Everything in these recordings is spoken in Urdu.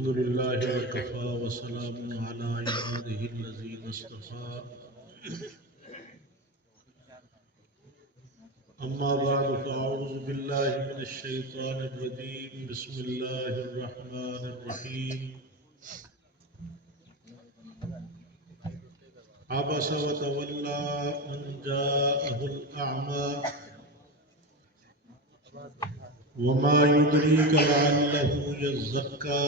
الحمد لله وكفى وسلام على عباده الذين اصطفى أما بعد فأعوذ بالله من الشيطان الرجيم بسم الله الرحمن الرحيم عبس وتولى أن جاءه الأعمى وما يدريك لعله يزكى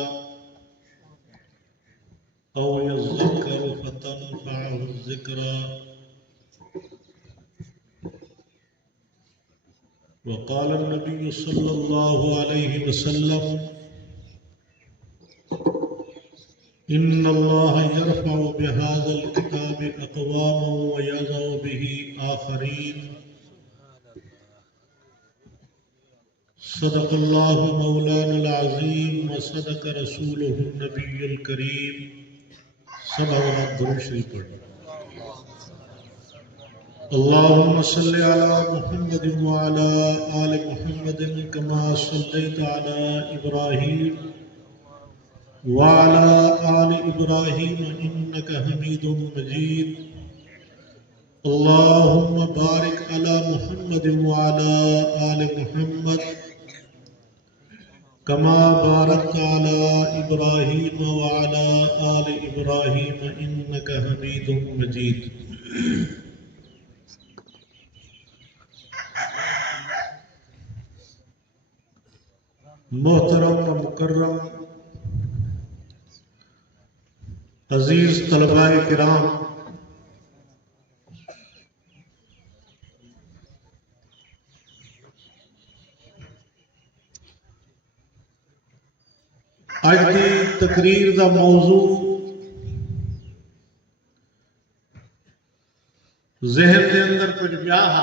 أو يذكر فتنفعه الذكرى وقال النبي صلى الله عليه وسلم إن الله يرفع بهذا الكتاب أقواما ويضع به آخرين صدق الله مولانا العظيم وصدق رسوله النبي الكريم صلوات درود شریف پڑھیں اللهم صل على محمد وعلى آل محمد كما صليت على إبراهيم وعلى آل إبراهيم إنك حميد مجيد اللهم بارك على محمد وعلى آل محمد كما باركت على إبراهيم وعلى آل إبراهيم إنك حميد مجيد محترم و مکرم عزیز طلباء کرام، آج دی تقریر دا موضوع ذہن دے اندر کچھ بیاہ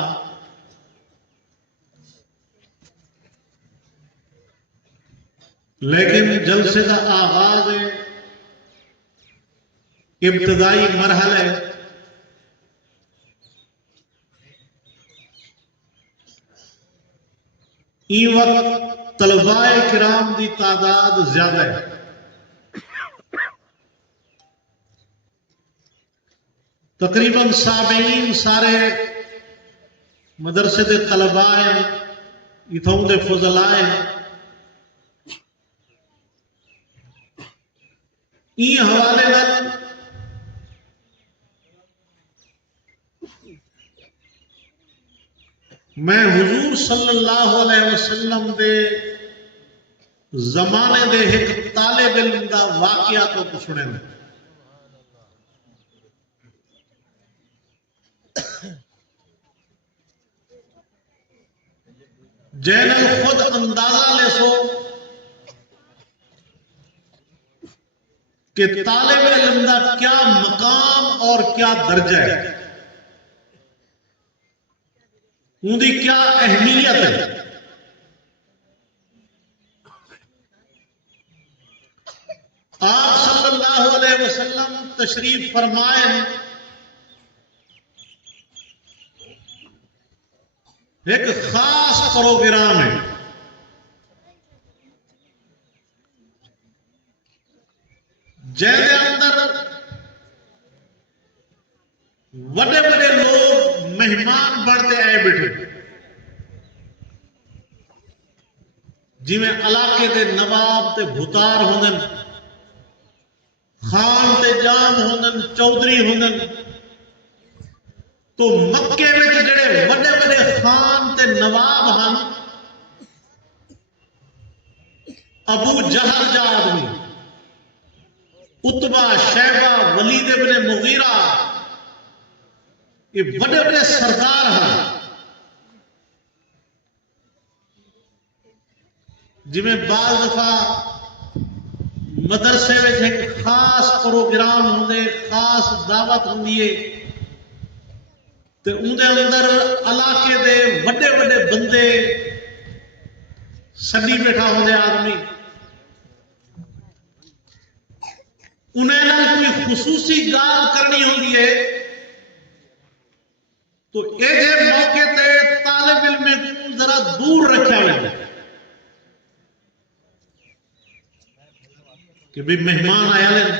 لیکن جلسے کا آغاز ہے، ابتدائی مرحلہ ہے۔ ای وقت طلباء کرام دی تعداد زیادہ ہے، تقریباً سامعین سارے مدرسے دے طلباء ہیں، اتھوں دے فضلاء ہیں۔ ای حوالے نال میں حضور صلی اللہ علیہ وسلم دے زمانے دے ایک طالب علم دا واقعہ تو پچھنے میں جینل خود اندازہ لے سو کہ طالب علم دا کیا مقام اور کیا درجہ ہے، ان دی کیا اہمیت ہے۔ آپ صلی اللہ علیہ وسلم تشریف فرمائے، ایک خاص پروگرام ہے، جیسے اندر بڑے بڑے لوگ مہمان بڑھتے آئے بیٹھے، جی میں علاقے دے نواب تے بھوتار ہوندن، خان تے جان ہوندن، چودھری ہوندن۔ تو مکے میں جڑے بڑے بڑے خان تے نواب ہن، ابو جہل جا آدمی، عتبہ، شیبہ، ولید ابن مغیرہ، یہ بڑے بڑے سردار ہیں۔ جی میں بعض دفعہ مدرسے میں ایک خاص پروگرام ہوندے، خاص دعوت ہوندی ہے، تو ان دے اندر علاقے دے بڑے بڑے بندے سبھی بیٹھا ہوندے آدمی، انہیں نہ کوئی خصوصی گال کرنی ہوندی ہے، تو ایجے موقع تے طالب علم کو ذرا دور رکھا ہوئے، کہ بھی مہمان آیا لیں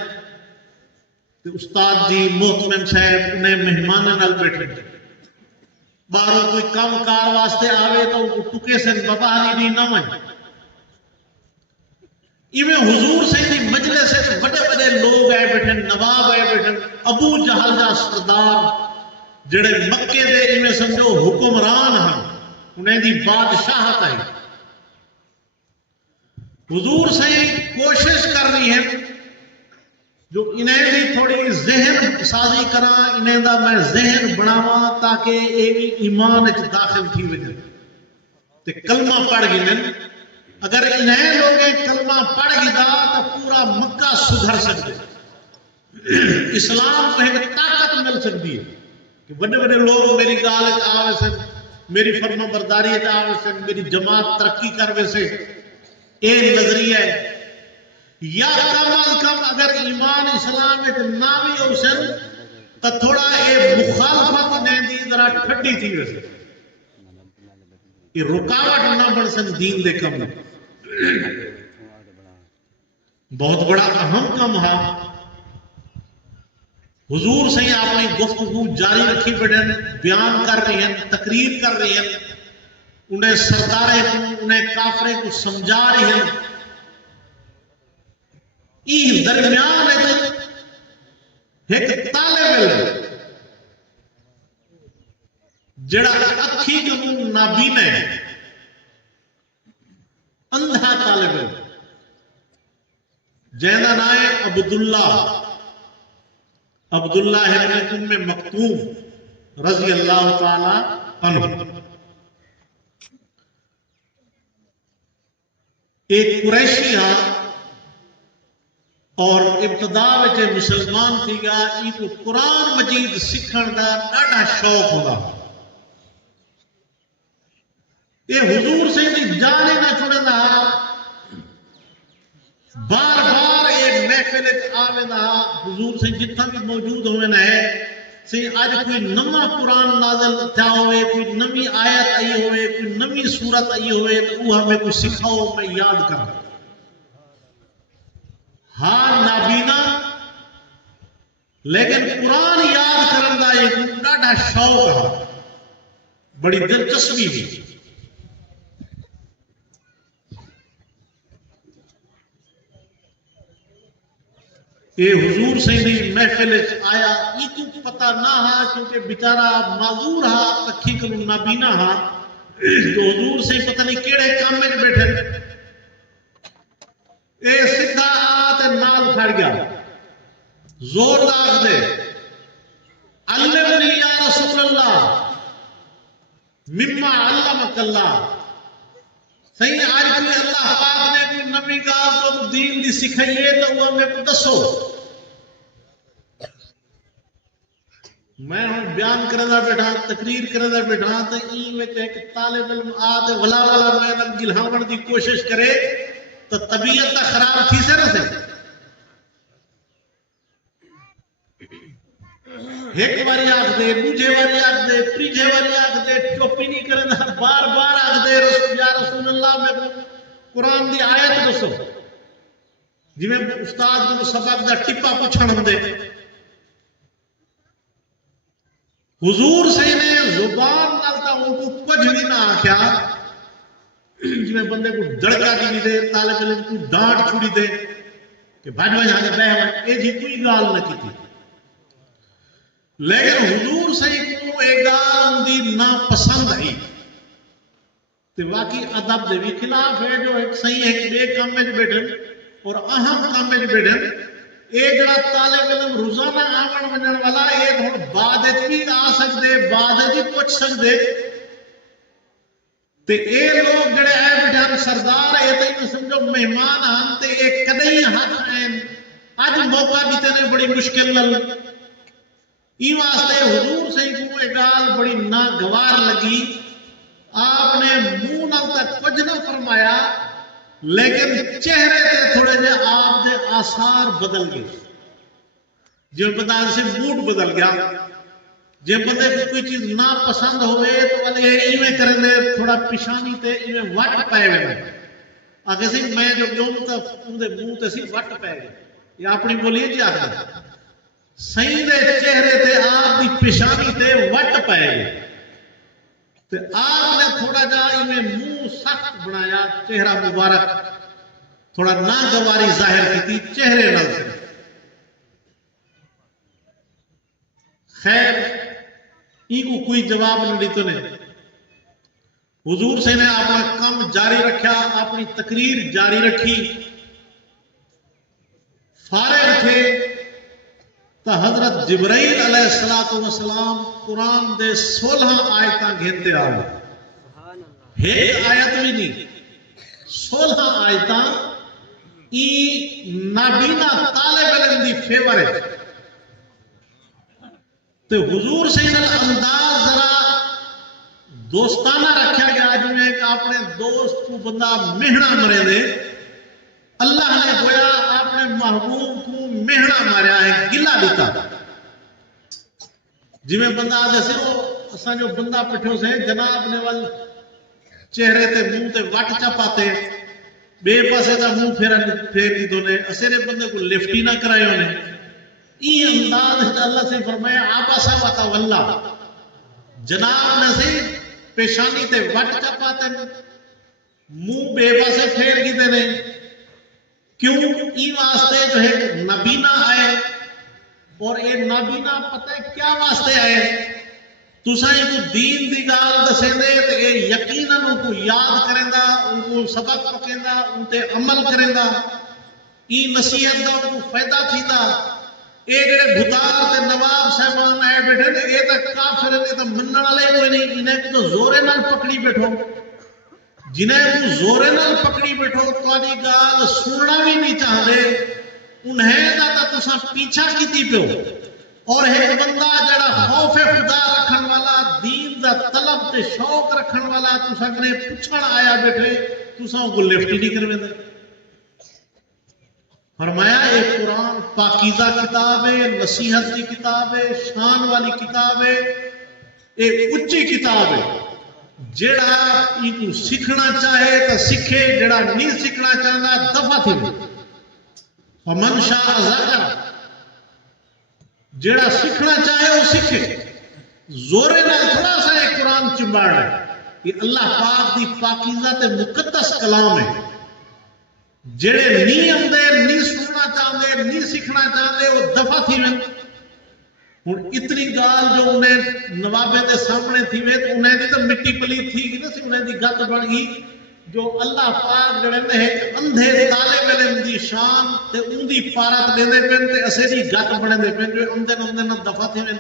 تو استاد جی محتمم صاحب انہیں مہمان نال بیٹھے باہروں کوئی کام کار واسطے آوے تو ان کو ٹکے سے بابا نہیں نہ مائیں ایویں حضور سے دی مجلس سے بڑے بڑے لوگ آئے بیٹھے نواب آئے بیٹھے ابو جہل جا سردار جڑے مکے دے ایویں سمجھو حکمران ہیں انہیں دی بادشاہت آئی حضور سے کوشش کر رہی ہے جو انہیں بھی تھوڑی ذہن سازی کرا انہیں دا میں ذہن بناوا تاکہ ایمان اچ داخل تھی وجہ تے کلمہ پڑھ گئے اگر انہیں لوگیں کلمہ پڑھ گیا تو پورا مکہ سدھر سکتے اسلام کو ایک طاقت مل سکتی ہے کہ بڑے بڑے لوگ میری گال آوے سے میری فرما برداری آوے سے میری جماعت ترقی کروے سے ایک نظریہ ہے یا کم از کم اگر ایمان اسلام ایک نامی اوسن تو تھوڑا ایک مخالفت نے دی ذرا ٹھٹی تھی ویسے یہ رکاوٹ نہ بڑھ سن دین دے کم بہت بڑا اہم کام ہے حضور سے اپنی گفتگو جاری رکھی بیٹھے بیان کر رہی ہیں تقریر کر رہی ہیں انہیں سردارے کو انہیں کافرے کو سمجھا رہی ہیں ای درمیان ایک طالب علم جڑا اکھی جو نابینا ہے اندھا طالب علم جہاں نائے عبداللہ ابن ام مکتوم رضی اللہ تعالی عنہ ایک قریشی ہاں اور ابتدا وچ مسلمان تھی گا یہ کو قرآن مجید سکھن دا ڈاڈا شوق ہوگا یہ حضور سے دی جانے نہ چھوڑے دا بار بار ایک محفل آوے دا حضور سے جتنا بھی موجود ہوئے نہ ہے سی آج کوئی نما قرآن نازل تھا ہوئے کوئی نمی آیت آئی ہوئے کوئی نمی صورت آئی ہوئے تو وہ ہمیں کوئی سکھاؤ میں یاد کر ہاں نابینا لیکن قرآن یاد کرن دا ایک ڈاڈا شوق ہے بڑی دلچسپی بھی یہ حضور سے دی محفل آیا یہ تو پتہ نہ ہا کیونکہ بیچارہ معذور ہا اکھی کو نابینا ہا تو حضور سے پتہ نہیں کیڑے کام میں بیٹھے اے سدھا آتے نال کھڑ گیا زور داغ دے علمنی یا رسول اللہ مما علمک اللہ صحیح آج کوئی اللہ پاک نے کوئی نبی کا تو دین دی سکھائیے تو وہ ہمیں کو دسو میں ہوں بیان کرنا بیٹھا تقریر کرنا بیٹھا تو این میں ایک طالب علم آتے ولا والا میں نم گلہاون دی کوشش کرے تو طبیعت تا خراب تھی سے رسے ایک باری آگ دے دوجہ باری آگ دے تریجہ باری آگ دے چوپی نہیں کرنا بار بار آگ دے یا رسول اللہ میں قرآن دی آیت دسو جی میں استاد کو سبق دا ٹپا پوچھن دے حضور سے نے زبان نالتا ان کو کچھ بھی نہ آکھیا جی میں بندے کو دڑکا دی دے طالب علم کو ڈانٹ چھوڑی دے کہ بھائی بھائی آنے بہ اے جی کوئی گال نہ کی تھی لیکن حضور سے کو ایک گال دی نا پسند آئی تو واقعی ادب دے بھی خلاف ہے جو ایک صحیح ایک بے کام میں بیٹھن اور اہم کام میں بیٹھن ایک جڑا طالب علم روزانہ آمن منن والا ایک ہون بعد بھی آ سکتے بعد بھی پوچھ سکتے تے اے لوگ جڑے آئے بیٹھان سردار اے تے سمجھو مہمان ہن تے ایک کدئی ہاتھ ہیں آج موقع بھی تے بڑی مشکل نل ای واسطے حضور سے کو ایک گال بڑی ناگوار لگی آپ نے منہ نال تک کچھ نہ فرمایا لیکن چہرے تے تھوڑے جے آپ دے آثار بدل گئے جو بتا سے موڈ بدل گیا جب بندے کو کوئی چیز نہ پسند ہوئے تو والے ایویں کرنے تھوڑا پیشانی تے ایویں وٹ پائے ہوئے آگے سی میں جو گیوں تا ان دے منہ تے سی وٹ پہ گئے یا اپنی بولیے جی آگے سائیں دے چہرے تے آپ دی پیشانی تے وٹ پہ گئے تے آپ نے تھوڑا جا انہیں منہ سخت بنایا چہرہ مبارک تھوڑا ناگواری ظاہر کی تھی چہرے نہ سے خیر ای کو کوئی جواب نہیں دیتے نے حضور سے نے اپنا کام جاری رکھا اپنی تقریر جاری رکھی فارغ تھے تو حضرت جبرائیل علیہ السلام قرآن دے 16 آیتاں گھنتے آئے ایک آیت بھی نہیں 16 آیتاں ای نابینا طالب علم دی فیور ہے تو حضور سے انداز ذرا دوستانہ رکھا گیا جن میں کہ اپنے دوست کو بندہ مہنا مرے دے اللہ نے گویا اپنے محبوب کو مہنا ماریا ہے گلا دیتا جی میں بندہ آدھے سے وہ اساں جو بندہ پٹھو سے جناب نے وال چہرے تے منہ تے وٹ چپاتے بے پاسے دا منہ پھیر دی دونے اسیرے بندے کو لفٹی نہ کرائے ہونے ای انداز اللہ سے فرمایا آباسا وطا واللہ جناب نے سے پیشانی تے وٹ چپاتے منہ بے پاسے پھیر کی دینے کیوں ای واسطے جو ہے نبینا آئے اور اے نبینا پتہ ہے کیا واسطے آئے تو سائیں کو دین دی گال دسے دے تو اے یقیناً ان کو یاد کریں دا ان کو سبق پکیں دا ان تے عمل کریں دا ای نصیحت دا ان کو فائدہ تھی دا اے جڑے بھتار تے نواب صاحبان آئے بیٹھے نے اے تا کافر نے تا منن والے کوئی نہیں انہیں کو تو زورے نال پکڑی بیٹھو جنہیں کو زورے نال پکڑی بیٹھو تو آنی گال سننا بھی نہیں چاہتے انہیں دا تسا پیچھا کیتی پیو اور ایک بندہ جڑا خوف خدا رکھن والا دین دا طلب تے شوق رکھن والا تسا کنے پچھڑ آیا بیٹھے تسا کو لفٹ نہیں کروے دے فرمایا ایک قرآن پاکیزہ کتاب ہے نصیحت کی کتاب ہے شان والی کتاب ہے ایک اچھی کتاب ہے جڑا انہوں سکھنا چاہے تو سکھے جڑا نہیں سکھنا چاہنا دفع تھی فمن شاء ذکر جڑا سکھنا چاہے وہ سکھے زورے نہ تھوڑا سا ایک قرآن چمباڑ ہے یہ اللہ پاک دی پاکیزہ تے مقدس کلام ہے جڑے نہیں آندے نہیں سننا چاہتے نہیں سیکھنا چاہتے وہ دفع تھی وین ہن اتنی گال جو انہیں نوابے دے سامنے تھی وے تو انہیں دی تو مٹی پلیت تھی کہ سی انہیں دی گت بن گئی جو اللہ پاک جڑے نے اندھے طالب علم دی شان تے ان دی پارت دیندے پن تے اسے دی گت بنے دے پن جو اندے نہ دفع تھی وین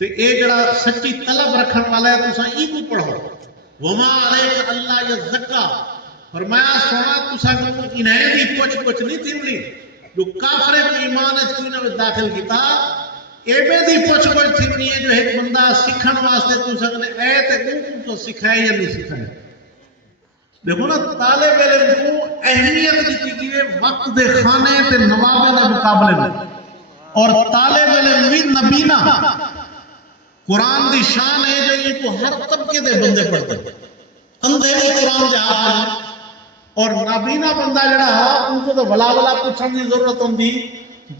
تے اے جڑا سچی طلب رکھن والا ہے تساں ای کو پڑھو وما علیک اللہ یزکا فرمایا سونا تسا کو انہیں دی کچھ نہیں تھی جو کافرے کو ایمان ہے کوئی نہ داخل کیتا اے بے دی کچھ تھی جو ایک بندہ سکھن واسطے تسا نے اے تے کو سکھائے یا نہیں سکھائے دیکھو نا طالب علم کو اہمیت دیتی گئی وقت دے خانے تے نوابے دا مقابلے میں اور طالب علم بھی نبینا قرآن دی شان ہے جو یہ کو ہر طبقے دے بندے پڑھتے اندھے بھی قرآن جہاں اور نابینا بندہ جڑا ان کو تو بلا پوچھنے کی ضرورت ہوندی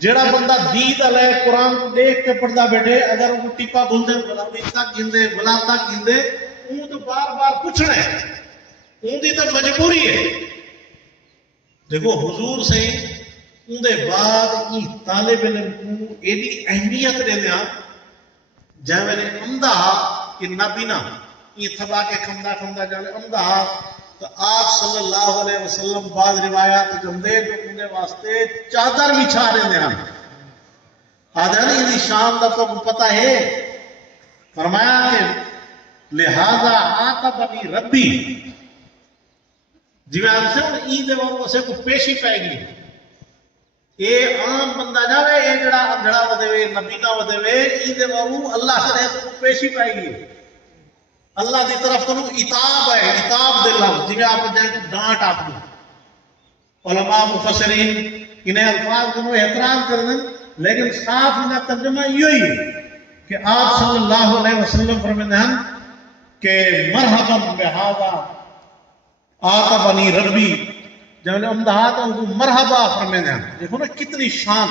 جڑا بندہ دید علیہ قرآن کو دیکھ کے پڑھتا بیٹھے اگر ان کو ٹپا بھول دے بلا تک گندے بلا تک گندے ان تو بار بار پوچھنا ہے ان دی تو مجبوری ہے دیکھو حضور سے ان دے بعد یہ طالب علم کو ایڈی اہمیت دے دیا جہاں میں نے امدہ کہ نابینا یہ تھبا کے کھمدہ جانے امدہ تو آپ صلی اللہ علیہ وسلم بعض روایات جمدے جو انہیں واسطے چادر بچھا رہے ہیں آدھا نہیں انہی شان دا تو پتہ ہے فرمایا کہ لہذا آتبنی ربی جی میں آپ سے ان عید اور اسے کو پیشی پائے گی اے عام بندہ جاوے اے جڑا اندھڑا ودے وے نبینا ودے وے عید اور اللہ سے کو پیشی پائے گی اللہ دی طرف تو اتاب ہے اتاب دے لفظ جنہیں آپ جائیں تو ڈانٹ آپ دیں علماء مفسرین انہیں الفاظ کو احترام کر دیں لیکن صاف انہیں ترجمہ یہ ہے کہ آپ صلی اللہ علیہ وسلم فرمائے ہیں کہ مرحبا بہذا آتبنی ربی جب امداد ان کو مرحبا فرمیندے ہیں، دیکھو نا کتنی شان،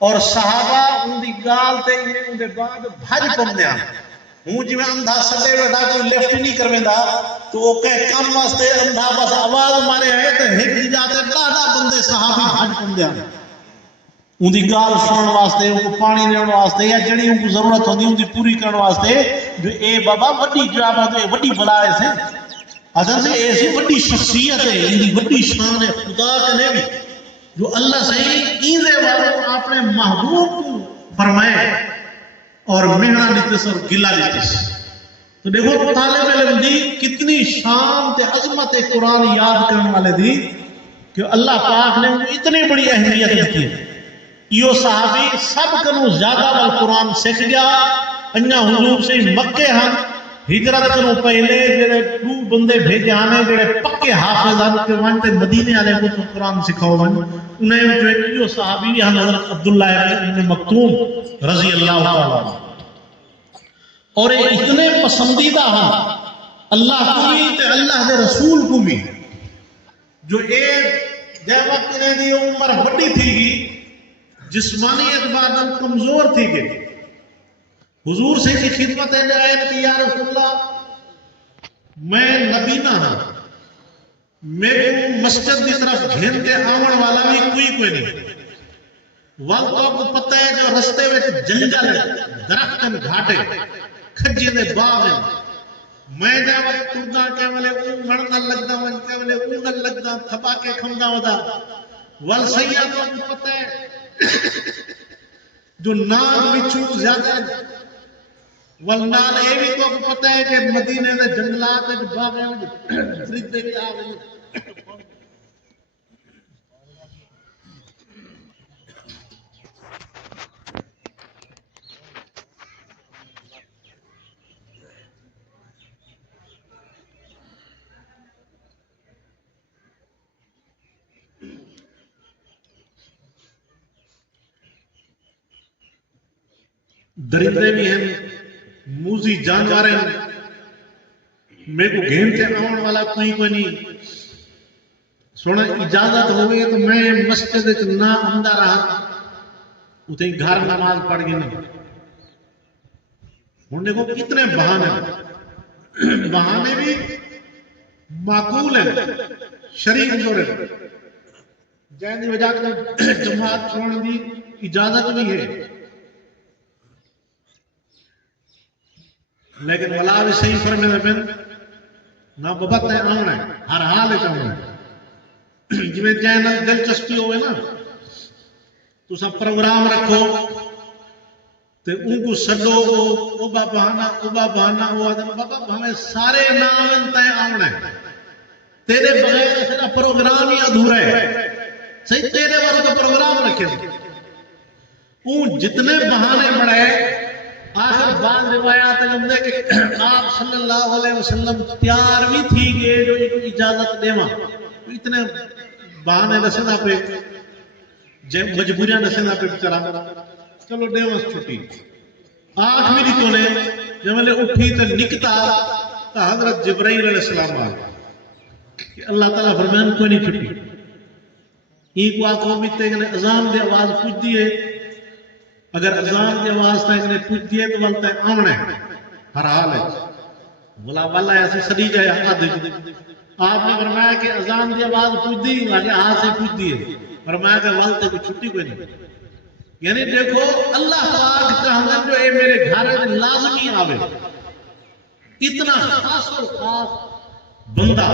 اور صحابہ ان دی گال تے ان دے بعد بھج پوندے ہیں۔ ہوں جی میں اندھا سدے ویٹا کوئی لیفٹ نہیں کرویندا تو وہ کہ کم واسطے اندھا بس آواز مارے ہے تے ہک دی جاتے ڈاڈا بندے صحابی بھج پوندے ہیں ان دی گال سنن واسطے، ان کو پانی لین واسطے، یا جڑی ان کو ضرورت ہوندی ان دی پوری کرن واسطے، جو اے بابا وڈی قیامت ہے، وڈی بلا ہے سے اصل سے ایسی وڈی شخصیت ہے، ان دی وڈی شان ہے خدا کے نبی جو اللہ صحیح ایندے والوں اپنے محبوب کو فرمائے اور مہرہ لیتس اور گلہ لیتس۔ تو دیکھو طالب علم دی کتنی شان تے عظمت قرآن یاد کرنے والے دی کہ اللہ پاک نے اتنی بڑی اہمیت دیتی ہے۔ یہ صحابی سب کنوں زیادہ والقرآن سکھ گیا، انہا حضور سے مکے ہن ہجرت کنوں پہلے جڑے دو بندے بھیجے آنے جڑے پکے حافظان کے وانتے مدینے آلے کو تو قرآن سکھاؤ ون، انہیں جو یہ صحابی بھی ہن حضرت عبداللہ ابن مکتوم رضی اللہ تعالیٰ، اور اتنے پسندیدہ ہن اللہ کو بھی تے اللہ دے رسول کو بھی، جو ایک جے وقت انہیں دی عمر بڑی تھی گی، جسمانی اعتبار میں کمزور تھی گئی، حضور سے کی خدمت ہے جائیں کہ یا رسول اللہ میں نبی نہ ہوں، میرے مسجد کی طرف گھن کے آمن والا بھی کوئی نہیں، وقت آپ کو پتہ ہے جو رستے میں جنگل ہے، درختن گھاٹے کھجی دے باغ ہیں، میں جا وقت تردہ کے والے اون مرنا لگتا من کے والے اون لگتا تھپا کے کھمدہ ہوتا والسیعہ تو آپ کو پتہ ہے جو نام بچو زیادہ ہے، والنال اے بھی تو آپ کو پتہ ہے کہ مدینے دے جنگلات جو باغ ہیں فرید بھی آگئے۔ درندے بھی ہیں، موزی جانور ہیں، میں کو گھین سے آن والا کوئی نہیں، سونا اجازت ہوئے تو میں مسجد نہ اندر رہا اتنے گھر نماز پڑھ گئی نہیں۔ ہوں دیکھو کتنے بہانے بھی معقول ہیں، شریف جو ہیں، جائیں دی وجہ کے جماعت چھوڑنے دی اجازت بھی ہے، لیکن ولا بھی صحیح فرمے میں پہن نہ ببت ہے آنا ہے، ہر حال ہے چاہنا ہے، جو میں چینل دلچسپی ہوئے نا تو سب پروگرام رکھو تو ان کو سڈو اوبا بہانا وہ آدم بابا ہمیں سارے نام انتہے آنا ہے، تیرے بغیر ایسا پروگرام ہی ادھورا ہے، صحیح تیرے بارے تو پروگرام رکھے ان جتنے بہانے بڑھائے آخر بعض روایات لمدے کہ آپ صلی اللہ علیہ وسلم تیار بھی تھی گئے جو اجازت دیما، اتنے بہانے نسلہ پہ مجبوریاں نسلہ پہ چلا چلو دیوس چھٹی آٹھ میری تونے جب میں نے اٹھی تو نکتا تو حضرت جبرائیل علیہ السلام آئے کہ اللہ تعالیٰ فرمان کوئی نہیں چھٹی ایک واقعوں بھی تے اذان دے آواز پوچھ دیئے، اگر اذان کی آواز تھا انہیں پوچھ دیئے تو بلتا ہے آمنے ہر حال ہے بلا والا ایسے صدی جائے آدھے آپ نے فرمایا کہ اذان کی آواز پوچھ دی آگے ہاتھ سے پوچھ دیئے، فرمایا کہ والتے کو چھٹی کوئی نہیں، یعنی دیکھو اللہ پاک چاہتا جو اے میرے گھر لازمی آوے، اتنا خاص و خاص بندہ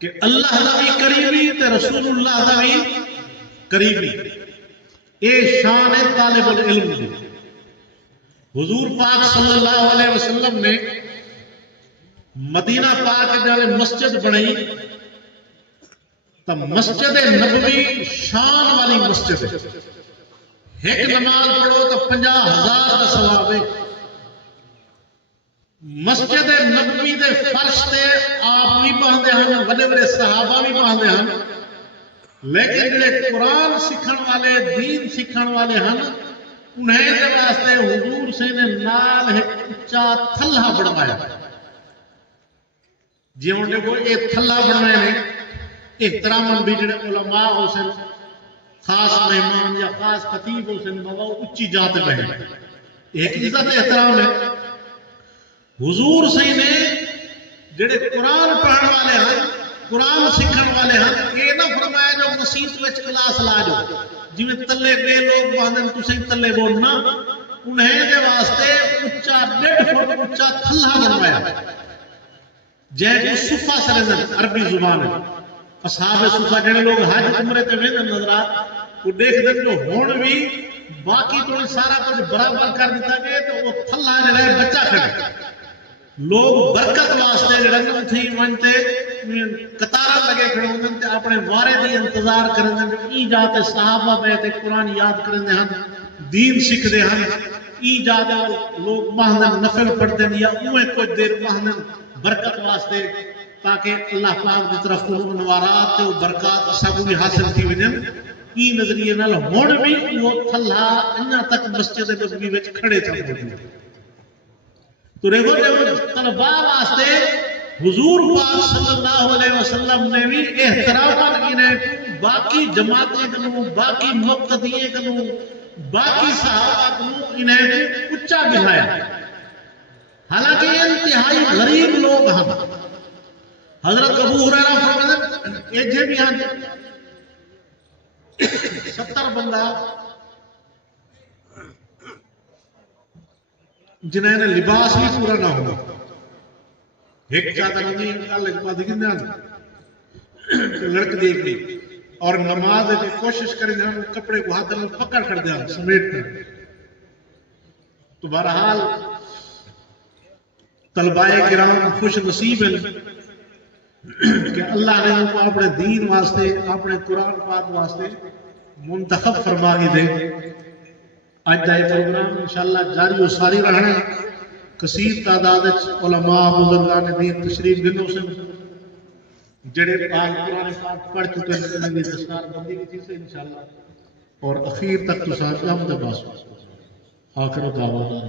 کہ اللہ دا بھی قریبی تے رسول اللہ دا بھی قریبی، اے شان طالب العلم دی۔ حضور پاک صلی اللہ علیہ وسلم نے مدینہ پاک جالے مسجد بنائی تو مسجد نبوی شان والی مسجد ہے، ایک نماز پڑھو تو 50,000 کا ثواب ہے، مسجد نبوی دے فرش تے آپ بھی پڑھتے ہیں، بڑے بڑے صحابہ بھی پڑھتے ہیں، لیکن جڑے قرآن سکھن والے دین سکھن والے ہیں انہیں دے واسطے حضور سے نے نال ایک اچھا تھلہ بڑھوایا، جی انہوں نے کو یہ تھلہ بڑھوائے نے احترام بھی جڑے علماء ہو سن خاص مہمان یا خاص خطیب ہو سن بابا اچھی جات بہن ایک عزت احترام ہے حضور صحیح نے جڑے قرآن پڑھن والے ہیں قرآن سکھن والے ہیں یہ نہ فرمایا جو مسیت وچ کلاس لا جو جی میں تلے بے لوگ باندھن تسیں تلے بولنا انہیں دے واسطے اچھا 1.5 فٹ اچھا تھلہ بنوایا جے جو صفہ سرزن عربی زبان ہے اصحاب صفہ جڑے لوگ حج عمرے تے ویندن نظرات وہ دیکھ دن جو ہون بھی باقی تو سارا کچھ برابر کر دیتا گئے تو وہ تھلہ جڑا ہے بچہ کھڑے لوگ برکت واسطے جڑے تھی وانتے قطارہ لگے کھڑے ہوندن تے اپنے وارے دی انتظار کرندن ای جاتے صحابہ بیٹھے قرآن یاد کرندے ہیں دین سکھ دے ہیں ای جاتے لوگ مہندن نفل پڑھتے ہیں یا اوہ کچھ دیر مہندن برکت واسطے تاکہ اللہ پاک دی طرف کو نوارات تے برکات سب بھی حاصل تھی وجن ای نظریے نال ہون بھی وہ تھلہ انہا تک مسجد نبوی وچ کھڑے تھے تو ریگو جب طلباء واسطے حضور پاک صلی اللہ علیہ وسلم نے بھی احترام انہیں باقی جماعتیں کنوں باقی مقتدییں کنوں باقی صحابہ کنوں انہیں بھی اچھا بہایا حالانکہ یہ انتہائی غریب لوگ ہیں حضرت ابو ہریرہ فرماتے ہیں یہ بھی ہیں 70 بندہ جنہیں نے لباس بھی پورا نہ ہو ایک چادر نہیں کل ایک بات دیکھیں لڑک دیکھ لی اور نماز کی کوشش کریں گے ہم کپڑے کو ہاتھ میں پکڑ کر دیا سمیٹ کر تو بہرحال طلباء کرام خوش نصیب ہیں کہ اللہ نے ان کو اپنے دین واسطے اپنے قرآن پاک واسطے منتخب فرما دے آج دائی پروگرام انشاءاللہ جاری و ساری رہنا کثیر تعداد علماء بزرگان دین تشریف گنوں سے جڑے پاک قرآن پاک پڑھ چکے ہیں انہیں دستار بندی کی چیز سے انشاءاللہ اور اخیر تک تو ساتھ ہم دباس آخر دعوانا